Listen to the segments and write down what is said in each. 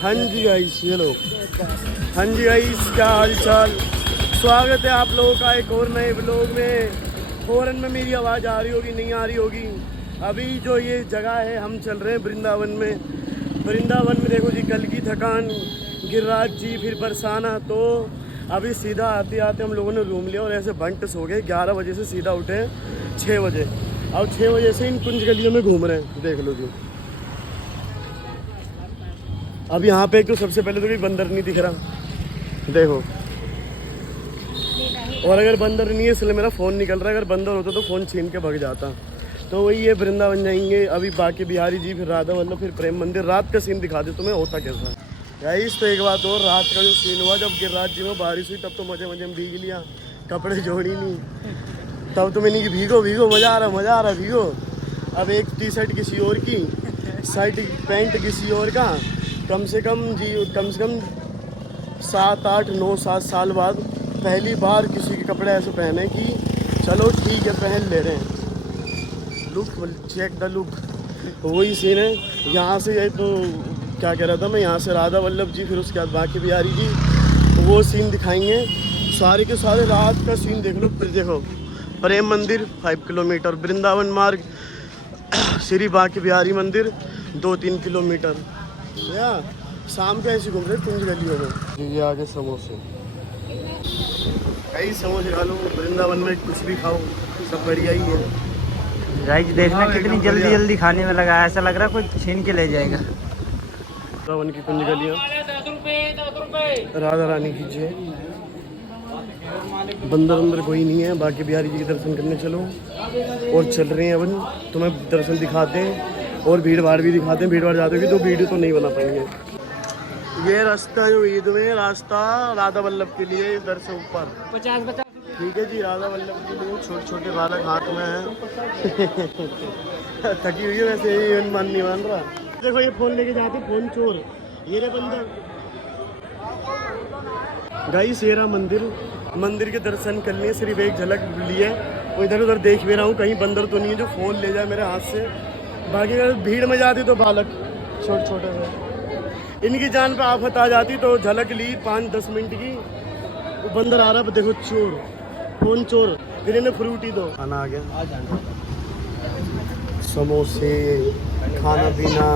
हाँ जी गाइस, ये लो। हाँ जी गाइस, क्या हाल चाल। स्वागत है आप लोगों का एक और नए ब्लॉग में। फौरन में मेरी आवाज़ आ रही होगी, नहीं आ रही होगी। अभी जो ये जगह है, हम चल रहे हैं वृंदावन में। वृंदावन में देखो जी, कल की थकान, गिरिराज जी, फिर बरसाना। तो अभी सीधा आते आते हम लोगों ने रूम लिया और ऐसे बंट सो गए। 11 बजे से सीधा उठे 6 बजे। अब 6 बजे से इन कुंज गलियों में घूम रहे हैं, देख लो जी। अब यहाँ पे एक तो सबसे पहले तो कोई बंदर नहीं दिख रहा, देखो। और अगर बंदर नहीं है इसलिए मेरा फ़ोन निकल रहा है। अगर बंदर होता तो फ़ोन छीन के भाग जाता। तो वही है, वृंदावन जाएंगे अभी, बाकी बिहारी जी, फिर राधा वल्लभ, फिर प्रेम मंदिर। रात का सीन दिखा दे तुम्हें होता कैसा। गाइस तो एक बात और, रात का जो सीन हुआ जब गिरिराज जी में बारिश हुई, तब तो मजे मजे में भीग लिया, कपड़े जोड़ी नहीं। तब तो मैंने कि भीगो भीगो, मज़ा आ रहा भीगो। अब एक टी शर्ट किसी और की, शर्ट पैंट किसी और का। कम से कम 7, 8, 9, 7 साल बाद पहली बार किसी के कपड़े ऐसे पहने कि चलो ठीक है पहन ले रहे हैं। Look, check the look. वही सीन है यहाँ से। ये तो क्या कह रहा था मैं, यहाँ से राधा वल्लभ जी, फिर उसके बाद बाकी बिहारी जी, वो सीन दिखाएंगे। सारे के सारे रात का सीन देख लो। फिर देखो, प्रेम मंदिर 5 किलोमीटर, वृंदावन मार्ग, श्री बाकी बिहारी मंदिर 2-3 किलोमीटर। या शाम को ऐसे घूम रहे कुंज गलियों में। ये आगे समोसे, कई समोसे खा लो। वृंदावन में कुछ भी खाओ, सब बढ़िया ही है। गाइस देखना कितनी जल्दी जल्दी खाने में लगा, ऐसा लग रहा है कोई छीन के ले जाएगा। वृंदावन की कुंज गलियाँ, राधा रानी की जय। बंदर कोई नहीं है। बाकी बिहारी जी के दर्शन करने चलो। और चल रहे हैं अपन, तुम्हें दर्शन दिखाते हैं और भीड़ भाड़ भी दिखाते हैं। भीड़ भाड़ जाते होगी तो वीडियो तो नहीं बना पाएंगे। ये रास्ता जो ईद में रास्ता राधा वल्लभ के लिए, इधर से ऊपर 50 ठीक है जी। राधा वल्लभ के लिए छोटे छोटे बालक हाथ में हैं। थकी हुई है वैसे, ये मन नहीं मान रहा। देखो ये फोन लेके जाते, फोन चोर। ये रे बंदर। गाइस ये रहा मंदिर के दर्शन कर लिए, सिर्फ एक झलक ली है। वो इधर उधर देख भी रहा हूँ, कहीं बंदर तो नहीं है जो फ़ोन ले जाए मेरे हाथ से। बाकी अगर भीड़ में जाती तो बालक छोटे छोटे से, इनकी जान पे आफत आ जाती। तो झलक ली 5-10 मिनट की। वो बंदर आ रहा है, देखो चोर, फ़ोन चोर। फिर इन्हें फ्रूटी दो। खाना आ गया, समोसे, खाना पीना,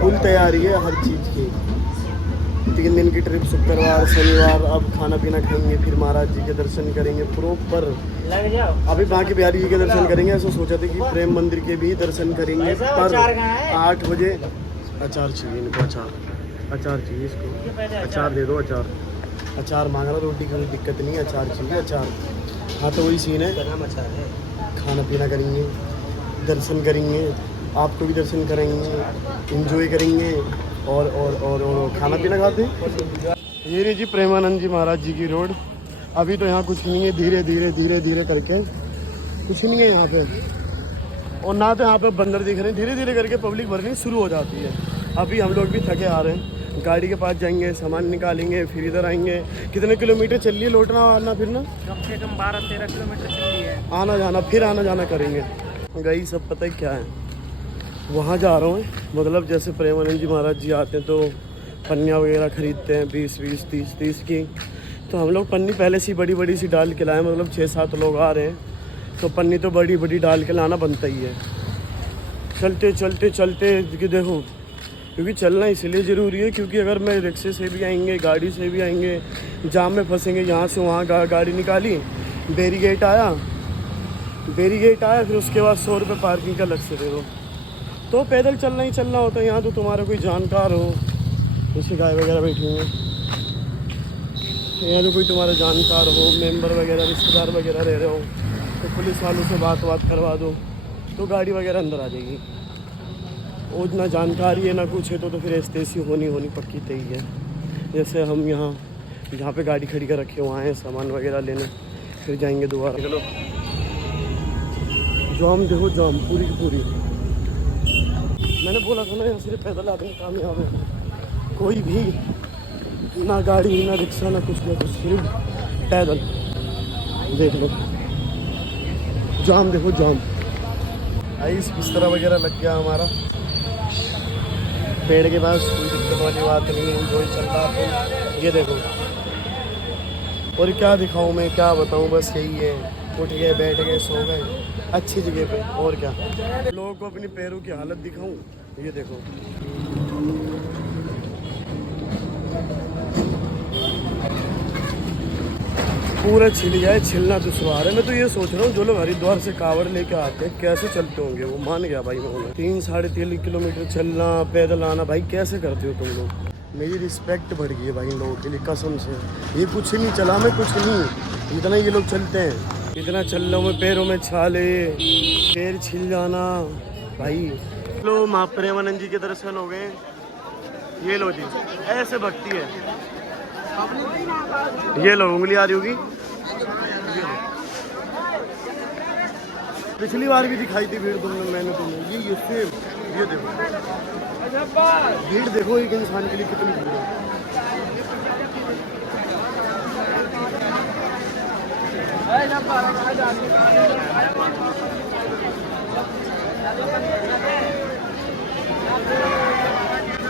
फुल तैयारी है हर चीज़ की। 3 दिन की ट्रिप, शुक्रवार शनिवार। अब खाना पीना खाएंगे, फिर महाराज जी के दर्शन करेंगे प्रॉपर। अभी बाकी बिहारी जी के दर्शन करेंगे। ऐसा सोचा था कि प्रेम मंदिर के भी दर्शन करेंगे, पर 8 बजे। अचार चाहिए इनको, अचार चाहिए इसको। अचार दे दो, अचार मांग रहा। रोटी की कोई दिक्कत नहीं, अचार चाहिए, अचार। हाँ तो वही सीन है, खाना पीना करेंगे, दर्शन करेंगे, आपको भी दर्शन करेंगे, इंजॉय करेंगे और खाना पीना खाते हैं। ये रही जी प्रेमानंद जी महाराज जी की रोड। अभी तो यहाँ कुछ नहीं है, धीरे धीरे करके कुछ नहीं है यहाँ पे। और ना तो यहाँ पे बंदर दिख रहे हैं। धीरे धीरे करके पब्लिक भरनी शुरू हो जाती है। अभी हम लोग भी थके आ रहे हैं। गाड़ी के पास जाएंगे, सामान निकालेंगे, फिर इधर आएंगे। कितने किलोमीटर चल रही है लौटना आना फिरना? कम से कम 12-13 किलोमीटर चल रही है। आना जाना करेंगे। गई सब पता है क्या है, वहाँ जा रहा हूँ। मतलब जैसे प्रेमानंद जी महाराज जी आते हैं तो पन्नियाँ वगैरह खरीदते हैं 20-20, 30-30 की। तो हम लोग पन्नी पहले से बड़ी सी डाल के लाए। मतलब 6-7 लोग आ रहे हैं तो पन्नी तो बड़ी डाल के लाना बनता ही है। चलते कि देखो, क्योंकि चलना इसलिए ज़रूरी है क्योंकि अगर मैं रिक्शे से भी आएंगे, गाड़ी से भी आएंगे, जाम में फंसेंगे। यहाँ से वहाँ गाड़ी निकाली, बैरीगेट आया, फिर उसके बाद 100 रुपये पार्किंग का अलग से दे दो। तो पैदल चलना ही चलना होता है। यहाँ तो तुम्हारा कोई जानकार हो, जैसे गाय वगैरह बैठी हुई हैं, यहाँ तो कोई तुम्हारा जानकार हो, मेंबर वगैरह, रिश्तेदार वगैरह रह रहे हो, तो पुलिस वालों से बात करवा दो तो गाड़ी वगैरह अंदर आ जाएगी। और ना जानकारी है ना कुछ है तो फिर ऐसी होनी पक्की तय है। जैसे हम यहाँ जहाँ पे गाड़ी खड़ी कर रखे वहाँ हैं सामान वगैरह लेने, फिर जाएंगे दोबारा। चलो जाम देखो, जाम पूरी की पूरी। मैंने बोला था ना यहाँ सिर्फ पैदल आदमी कामयाब है। कोई भी ना गाड़ी ना रिक्शा ना कुछ, सिर्फ पैदल। देख लो जाम, देखो जाम। आइस बिस्तरा वगैरह लग गया हमारा। पेड़ के पास कोई दिक्कत वाली बात नहीं है, एंजॉय चल रहा है। ये देखो, और क्या दिखाऊं मैं, क्या बताऊं, बस यही है, उठ गए, बैठ गए, सो गए अच्छी जगह पे, और क्या। लोगों को अपनी पैरों की हालत दिखाऊं, ये देखो। पूरा छिल गया है, छिलना दुश्वार है। मैं तो ये सोच रहा हूँ जो लोग हरिद्वार से कांवड़ लेके आते हैं कैसे चलते होंगे वो। मान गया भाई मैं, 3-3.5 किलोमीटर चलना, पैदल आना, भाई कैसे करते हो तुम लोग। मेरी रिस्पेक्ट बढ़ गई है भाई इन लोगों के लिए, कसम से। ये कुछ नहीं चला, मैं कुछ नहीं, इतना ये लोग चलते हैं, इतना चल रहा हूँ मैं, पैरों में छाले, पैर छिल जाना भाई। लो माँ प्रेमानंद जी के दर्शन हो गए। ये लो जी, ऐसे भक्ति है। ये लो, उंगली आ रही होगी। पिछली बार भी दिखाई थी भीड़ तुमने, मैंने तुम्हें ये सेम। ये देखो भीड़, देखो एक इंसान के लिए कितनी भीड़ है।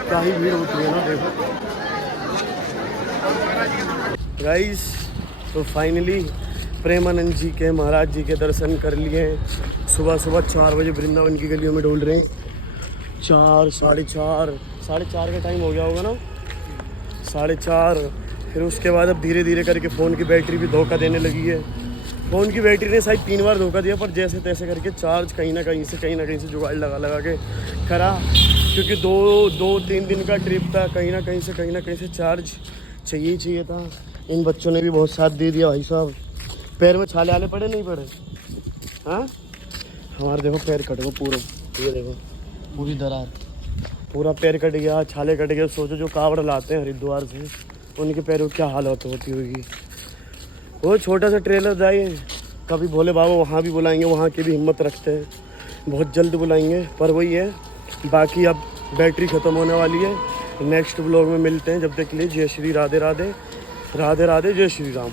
क्या ही भीड़ होती है ना, देखो गाइस। तो फाइनली प्रेमानंद जी के, महाराज जी के दर्शन कर लिए। सुबह सुबह 4 बजे वृंदावन की गलियों में डोल रहे हैं। 4, 4:30 का टाइम हो गया होगा ना, 4:30। फिर उसके बाद अब धीरे धीरे करके फ़ोन की बैटरी भी धोखा देने लगी है। फ़ोन की बैटरी ने शायद 3 बार धोखा दिया, पर जैसे तैसे करके चार्ज कहीं ना कहीं से जुगाड़ लगा के करा। क्योंकि 2-3 दिन का ट्रिप था, कहीं ना कहीं से चार्ज चाहिए ही चाहिए था। इन बच्चों ने भी बहुत साथ दे दिया भाई साहब। पैर में छाले आले पड़े नहीं पड़े? हाँ, हमारे देखो पैर कट गए पूरा, ये देखो पूरी दरार, पूरा पैर कट गया, छाले कट गए। सोचो जो कावड़ लाते हैं हरिद्वार से, उनके पैरों की क्या हालत होती होगी। वो छोटा सा ट्रेलर जाए, कभी भोले बाबा वहाँ भी बुलाएंगे, वहाँ की भी हिम्मत रखते हैं, बहुत जल्द बुलाएंगे। पर वही है, बाकी अब बैटरी ख़त्म होने वाली है। नेक्स्ट व्लॉग में मिलते हैं, जब तक के लिए जय श्री राधे राधे, राधे राधे, जय श्री राम।